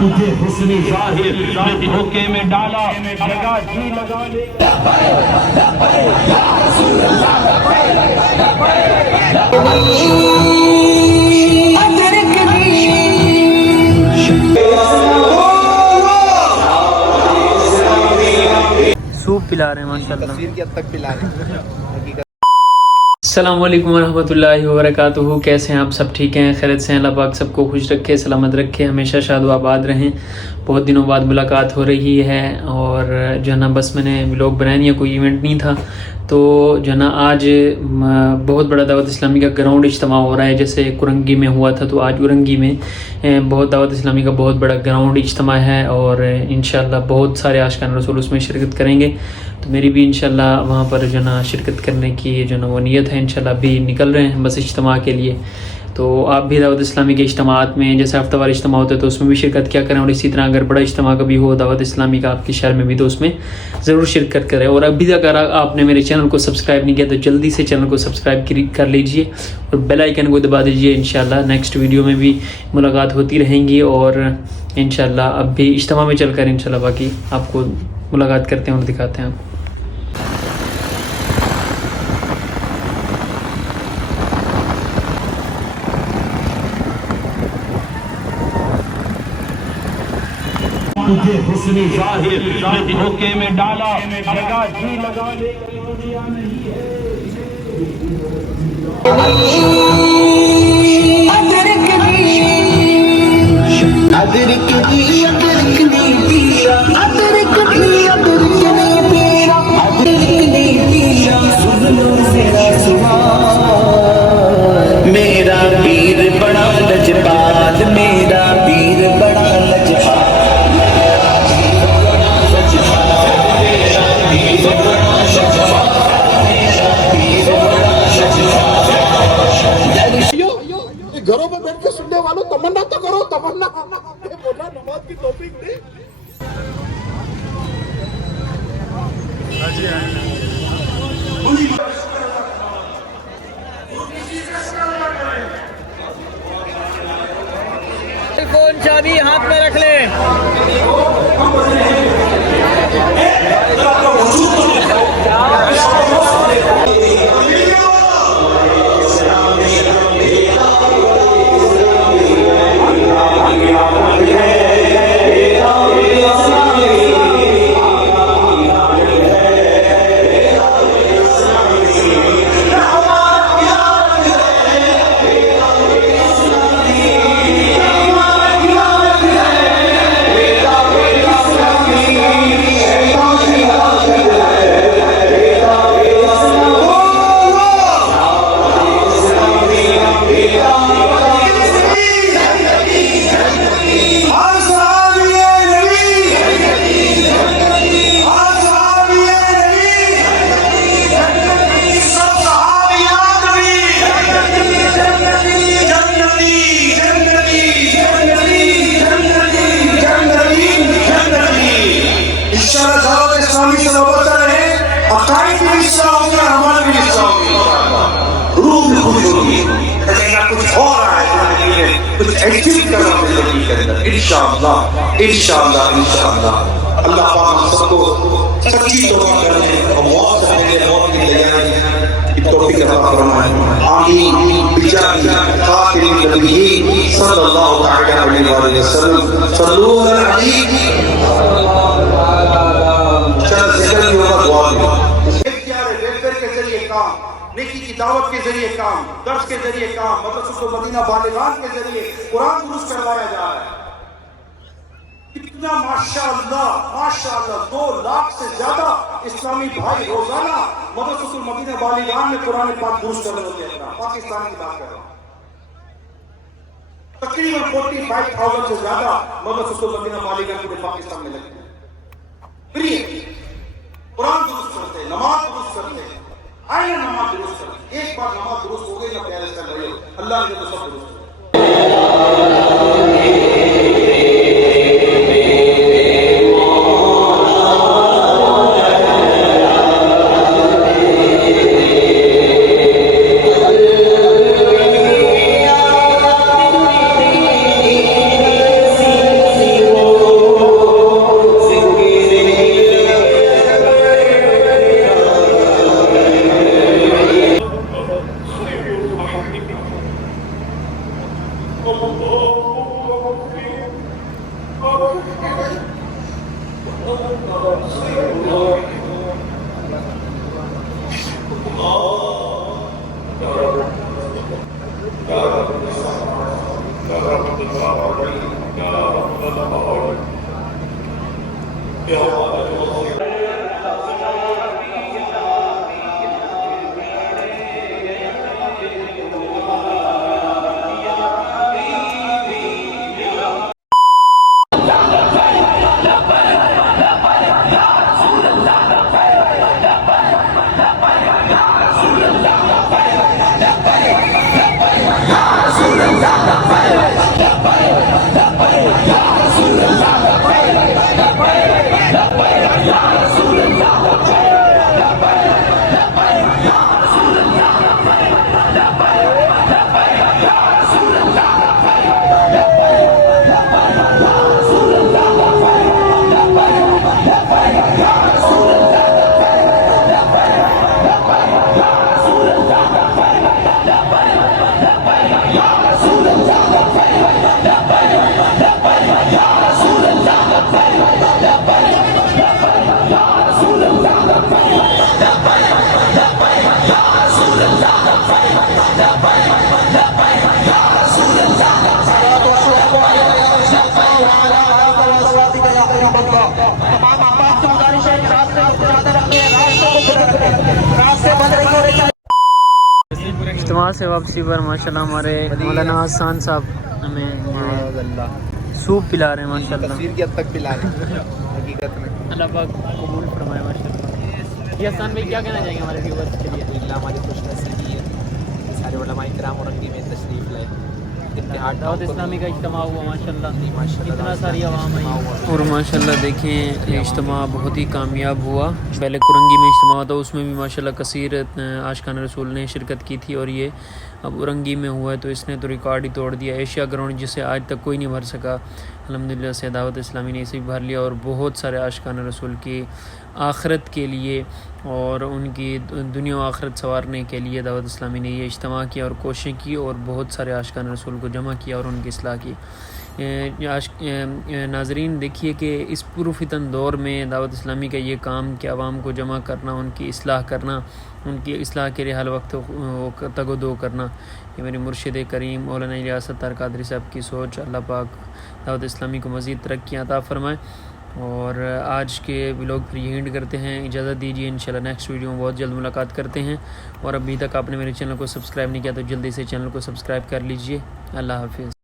तुझे हुस्न ज़ाहिर ने धोखे में डाला, जगह जी लगा ले। सूप पिला रहे हैं माशाल्लाह। तस्वीर की हद तक पिला रहे हैं। अस्सलाम वालेकुम रहमतुल्लाहि व बरकातुहू। कैसे हैं आप? सब ठीक हैं, खैरियत से हैं? अल्लाह पाक सबको खुश रखे, सलामत रखे, हमेशा शाद व आबाद रहें। बहुत दिनों बाद मुलाकात हो रही है और जो है ना बस मैंने व्लॉग बनाया नहीं है, कोई इवेंट नहीं था तो जो है ना आज बहुत बड़ा दावत इस्लामी का ग्राउंड इज्तिमा हो रहा है। जैसे कुरंगी में हुआ था तो आज उरंगी में बहुत दावत इस्लामी का बहुत बड़ा ग्राउंड इज्तिमा है और इंशाअल्लाह बहुत सारे आशिकान रसूल उसमें शिरकत करेंगे। तो मेरी भी इंशाअल्लाह वहाँ पर जो ना शिरकत करने की जो ना वो नीयत है। इंशाअल्लाह अभी निकल रहे हैं बस इज्तिमा के लिए। तो आप भी दावत इस्लामी के इज्तिमात में जैसे हफ्तावार इज्तिमा होते हैं तो उसमें भी शिरकत क्या करें, और इसी तरह अगर बड़ा इज्तिमा कभी हो दावत इस्लामी का आपके शहर में भी तो उसमें ज़रूर शिरकत करें। और अभी अगर आपने मेरे चैनल को सब्सक्राइब नहीं किया तो जल्दी से चैनल को सब्सक्राइब कर लीजिए और बेल आइकन को दबा दीजिए। इंशाअल्लाह नेक्स्ट वीडियो में भी मुलाकात होती रहेंगी और इंशाअल्लाह अब भी इज्तिमा में चलकर इंशाअल्लाह बाकी आपको मुलाकात करते हैं और दिखाते हैं आपको। तुझे हुस्न ज़ाहिर ने धोखे में डाला, जगह जी लगा ले। मेरा पीर बड़ा लजपाल, मेरा पीर बड़ा लजपाल। घरों में बैठ के सुनने वालों तमन्ना तो करो, तमन्ना बोला नमाज की टॉपिक दे। फोन चाबी हाथ में रख ले। इंशाअल्लाह अल्लाह पाक हम सबको सच्ची तौबा करने और मौत से पहले मौत की तैयारी की तौफीक अता फरमाए। आमीन बिजाही खातिम नबी सल्लल्लाहु तआला अलैहि वसल्लम सल्लल्लाहु अलैहि चल जिक्र की दुआ के जरिए काम, नेकी की दावत के जरिए काम, दर्स के जरिए काम, मदरसा मदीना बालिगान के जरिए कुरान दुरुस्त करवाया जा रहा है। कितना माशाअल्लाह 2 लाख से ज्यादा इस्लामी भाई रोजाना मदरसा मदीना बालिगान में कुरान पाक दुरुस्त कर रहे होते हैं। पाकिस्तान की बात कर रहा हूं, तकरीबन 45,000 से ज्यादा मदरसा मदीना बालिगान पूरे पाकिस्तान में लगते हैं। फ्री कुरान दुरुस्त करते हैं, नमाज दुरुस्त करते हैं, आए नमाज दुरुस्त करते हैं। एक बार नमाज दुरुस्त हो गई ना प्यारे कर रहे हो, अल्लाह ने तो सब दुरुस्त इज्तिमा से वापसी पर माशाल्लाह हमारे मौलाना हसन साहब हमें सूप पिला रहे हैं माशाल्लाह। तस्वीर की हद तक पिला रहे हैं हकीकत में। अल्लाह पाक कबूल फरमाए माशाल्लाह। ये हसन भाई क्या कहना चाहेंगे हमारे व्यूअर्स के लिए? अल्लाह हमारी खुशनसीबी है, सारे उलमा इकराम औरंगी में तशरीफ़ लाए, दावत इस्लामी का इज्तिमा हुआ माशाल्लाह, माशाल्लाह इतना सारी आवाम आई और माशाल्लाह देखें ये इज्तिमा बहुत ही कामयाब हुआ। पहले कुरंगी में इज्तिमा हुआ था, उसमें भी माशाल्लाह कसीर आशिकान रसूल ने शिरकत की थी, और ये अब उरंगी में हुआ है तो इसने तो रिकॉर्ड ही तोड़ दिया। एशिया ग्राउंड जिसे आज तक कोई नहीं भर सका, अल्हम्दुलिल्लाह से दावत इस्लामी ने इसे भी भर लिया। और बहुत सारे आशिकान रसूल की आखिरत के लिए और उनकी दुनिया व आखिरत संवारने के लिए दावत इस्लामी ने ये इज्तिमा किया और कोशिश की और बहुत सारे आशिकान रसूल को जमा किया और उनकी इस्लाह की। नाजरीन देखिए कि इस पुरफितन दौर में दावत इस्लामी का ये काम कि आवाम को जमा करना, उनकी इस्लाह करना, उनकी इस्लाह के लिए हर वक्त तगदो करना, ये मेरे मुर्शिद करीम मौलाना इलियास अत्तार कादरी साहब की सोच। अल्लाह पाक दावत इस्लामी को मज़ीद तरक्कियाँ अता फरमाए। और आज के व्लॉग फिर यही एंड करते हैं, इजाज़त दीजिए। इंशाल्लाह नेक्स्ट वीडियो में बहुत जल्द मुलाकात करते हैं। और अभी तक आपने मेरे चैनल को सब्सक्राइब नहीं किया तो जल्दी से चैनल को सब्सक्राइब कर लीजिए। अल्लाह हाफिज़।